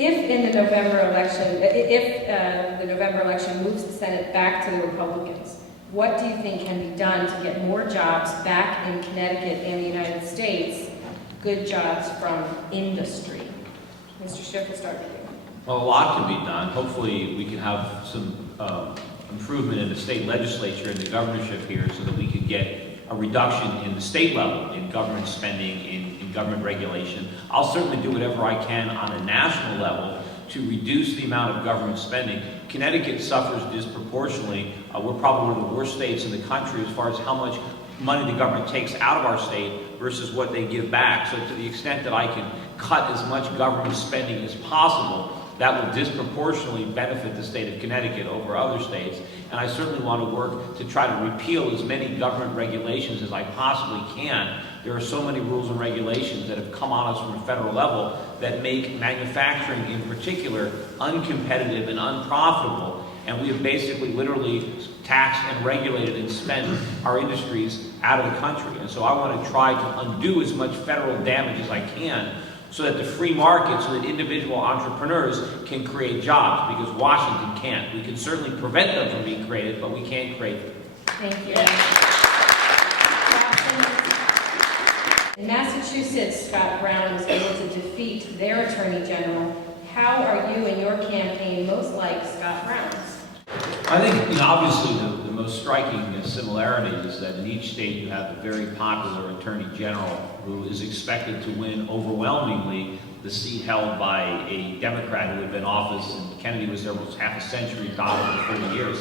If in the November election, the November election moves the Senate back to the Republicans, what do you think can be done to get more jobs back in Connecticut and the United States, good jobs from industry? Mr. Schiff, we'll start with you. Well, a lot can be done. Hopefully we can have some improvement in the state legislature and the governorship here so that we could get a reduction in the state level in government spending, in government regulation. I'll certainly do whatever I can on a national level to reduce the amount of government spending. Connecticut suffers disproportionately. We're probably one of the worst states in the country as far as how much money the government takes out of our state versus what they give back. So to the extent that I can cut as much government spending as possible, that will disproportionately benefit the state of Connecticut over other states. And I certainly want to work to try to repeal as many government regulations as I possibly can. There are so many rules and regulations that have come on us from a federal level that make manufacturing in particular uncompetitive and unprofitable. And we have basically literally taxed and regulated and spent our industries out of the country. And so I want to try to undo as much federal damage as I can so that the free market, so that individual entrepreneurs can create jobs, because Washington can't. We can certainly prevent them from being created, but we can't create them. Thank you. In Massachusetts, Scott Brown was able to defeat their Attorney General. How are you and your campaign most like Scott Brown's? I think, obviously the most striking similarity is that in each state you have a very popular Attorney General who is expected to win overwhelmingly the seat held by a Democrat who had been in office, and Kennedy was there almost half a century, Donald for 30 years.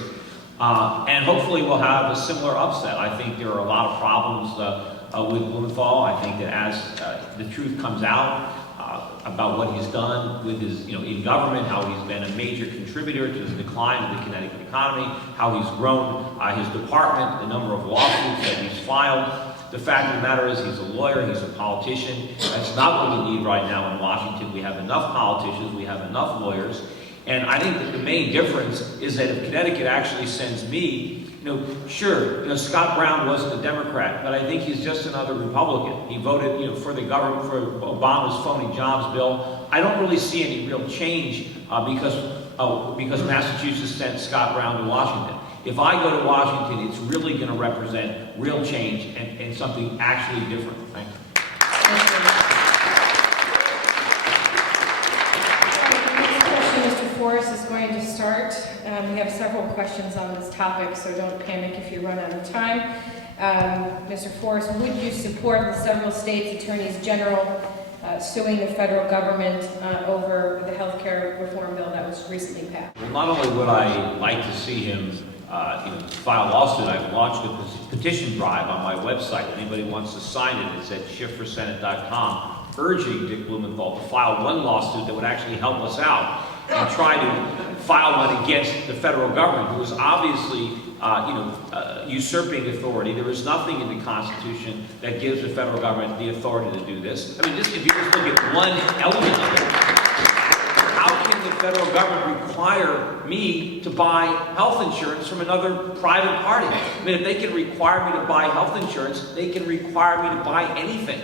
And hopefully we'll have a similar upset. I think there are a lot of problems with Blumenthal. I think that as the truth comes out about what he's done with his, in government, how he's been a major contributor to the decline of the Connecticut economy, how he's grown his department, the number of lawsuits that he's filed. The fact of the matter is he's a lawyer, he's a politician. That's not what we need right now in Washington. We have enough politicians, we have enough lawyers. And I think that the main difference is that if Connecticut actually sends me, sure, Scott Brown wasn't a Democrat, but I think he's just another Republican. He voted, for the government, for Obama's phony jobs bill. I don't really see any real change because Massachusetts sent Scott Brown to Washington. If I go to Washington, it's really going to represent real change and something actually different. Thank you. Mr. Forrest is going to start. We have several questions on this topic, so don't panic if you run out of time. Mr. Forrest, would you support the several states' attorneys general suing the federal government over the health care reform bill that was recently passed? Well, not only would I like to see him file a lawsuit, I've launched a petition drive on my website. If anybody wants to sign it, it's at schiffforsenate.com, urging Dick Blumenthal to file one lawsuit that would actually help us out and try to file one against the federal government, who is obviously, usurping authority. There is nothing in the Constitution that gives the federal government the authority to do this. I mean, if you just look at one element of it, how can the federal government require me to buy health insurance from another private party? I mean, if they can require me to buy health insurance, they can require me to buy anything.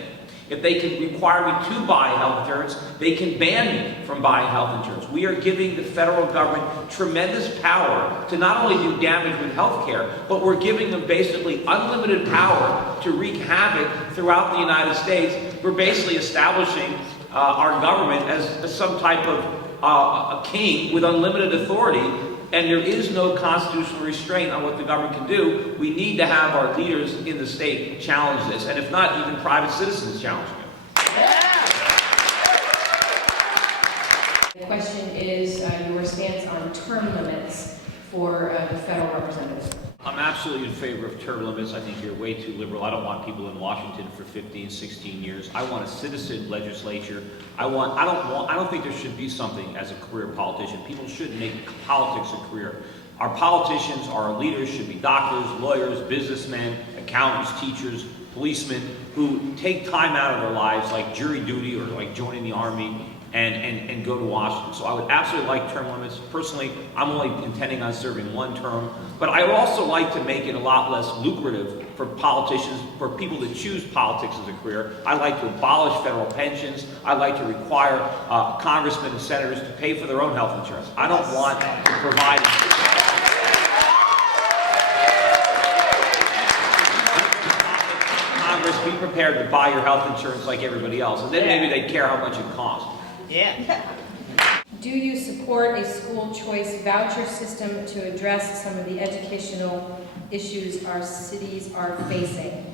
If they can require me to buy health insurance, they can ban me from buying health insurance. We are giving the federal government tremendous power to not only do damage with health care, but we're giving them basically unlimited power to wreak havoc throughout the United States. We're basically establishing our government as some type of a king with unlimited authority, and there is no constitutional restraint on what the government can do. We need to have our leaders in the state challenge this, and if not, even private citizens challenging it. The question is your stance on term limits for the federal representatives. I'm absolutely in favor of term limits. I think you're way too liberal. I don't want people in Washington for 15, 16 years. I want a citizen legislature. I don't think there should be something as a career politician. People shouldn't make politics a career. Our politicians, our leaders should be doctors, lawyers, businessmen, accountants, teachers, policemen who take time out of their lives, like jury duty or like joining the Army, and go to Washington. So I would absolutely like term limits. Personally, I'm only intending on serving one term, but I would also like to make it a lot less lucrative for politicians, for people to choose politics as a career. I'd like to abolish federal pensions. I'd like to require congressmen and senators to pay for their own health insurance. I don't want to provide Congress, be prepared to buy your health insurance like everybody else, and then maybe they'd care how much it costs. Yeah. Do you support a school choice voucher system to address some of the educational issues our cities are facing?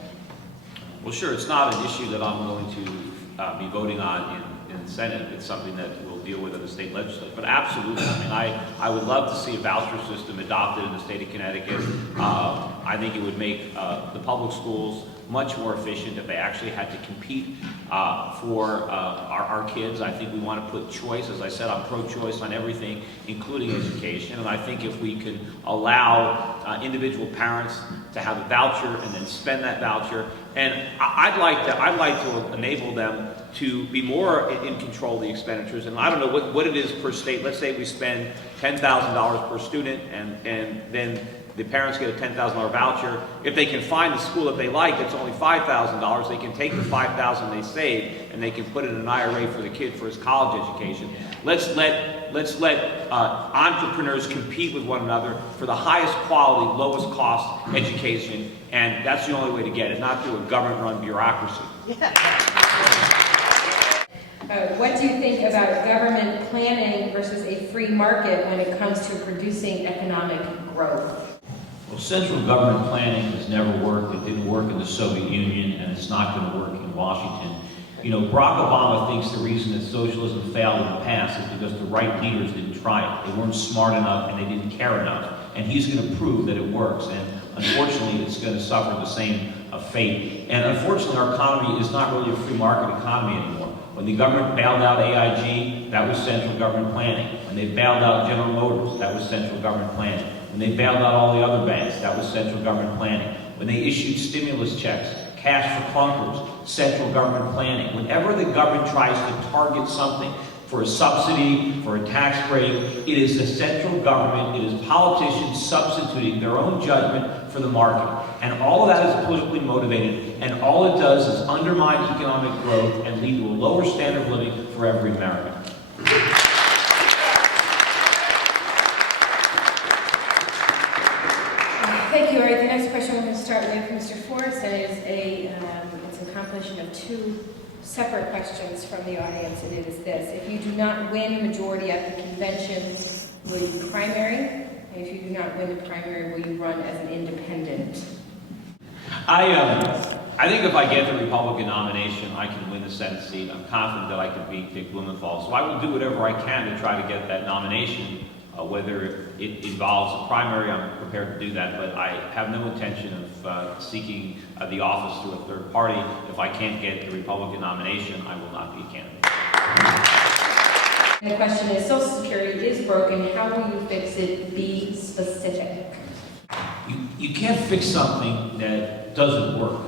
Well, sure, it's not an issue that I'm going to be voting on in the Senate. It's something that we'll deal with in the state legislature. But absolutely, I mean, I would love to see a voucher system adopted in the state of Connecticut. I think it would make the public schools much more efficient if they actually had to compete for our kids. I think we want to put choice. As I said, I'm pro-choice on everything, including education. And I think if we can allow individual parents to have a voucher and then spend that voucher, and I'd like to enable them to be more in control of the expenditures. And I don't know what it is per state. Let's say we spend $10,000 per student, and then the parents get a $10,000 voucher. If they can find the school that they like, it's only $5,000. They can take the $5,000 they saved and they can put it in an IRA for the kid for his college education. Let's let entrepreneurs compete with one another for the highest quality, lowest cost education, and that's the only way to get it, not through a government-run bureaucracy. What do you think about government planning versus a free market when it comes to producing economic growth? Well, central government planning has never worked. It didn't work in the Soviet Union, and it's not going to work in Washington. You know, Barack Obama thinks the reason that socialism failed in the past is because the right leaders didn't try it. They weren't smart enough and they didn't care enough. And he's going to prove that it works. And unfortunately, it's going to suffer the same fate. And unfortunately, our economy is not really a free market economy anymore. When the government bailed out AIG, that was central government planning. When they bailed out General Motors, that was central government planning. When they bailed out all the other banks, that was central government planning. When they issued stimulus checks, cash for clunkers, central government planning. Whenever the government tries to target something for a subsidy, for a tax break, it is the central government, it is politicians substituting their own judgment for the market. And all of that is politically motivated, and all it does is undermine economic growth and lead to a lower standard of living for every American. Thank you. All right, the next question we're going to start with Mr. Forrest, and it's a compilation of two separate questions from the audience, and it is this. If you do not win a majority at the convention, will you primary? And if you do not win the primary, will you run as an independent? I think if I get the Republican nomination, I can win the Senate seat. I'm confident that I can beat Dick Blumenthal. So I will do whatever I can to try to get that nomination. Whether it involves a primary, I'm prepared to do that, but I have no intention of seeking the office through a third party. If I can't get the Republican nomination, I will not be a candidate. And the question is, Social Security is broken. How will you fix it? Be specific. You can't fix something that doesn't work.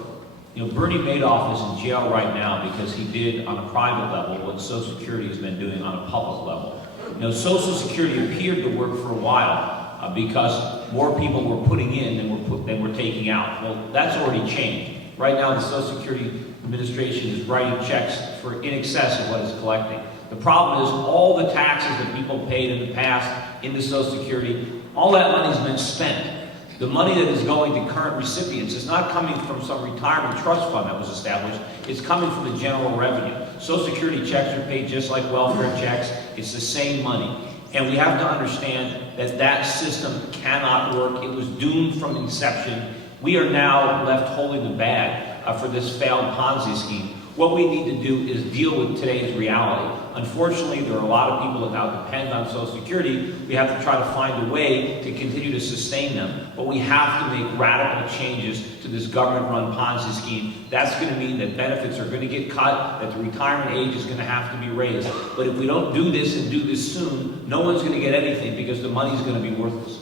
You know, Bernie Madoff is in jail right now because he did on a private level what Social Security has been doing on a public level. You know, Social Security appeared to work for a while because more people were putting in than were taking out. Well, that's already changed. Right now, the Social Security Administration is writing checks for in excess of what it's collecting. The problem is all the taxes that people paid in the past into Social Security, all that money has been spent. The money that is going to current recipients is not coming from some retirement trust fund that was established. It's coming from the general revenue. Social Security checks are paid just like welfare checks. It's the same money. And we have to understand that that system cannot work. It was doomed from inception. We are now left holding the bag for this failed Ponzi scheme. What we need to do is deal with today's reality. Unfortunately, there are a lot of people that now depend on Social Security. We have to try to find a way to continue to sustain them. But we have to make radical changes to this government-run Ponzi scheme. That's going to mean that benefits are going to get cut, that the retirement age is going to have to be raised. But if we don't do this and do this soon, no one's going to get anything because the money's going to be worthless.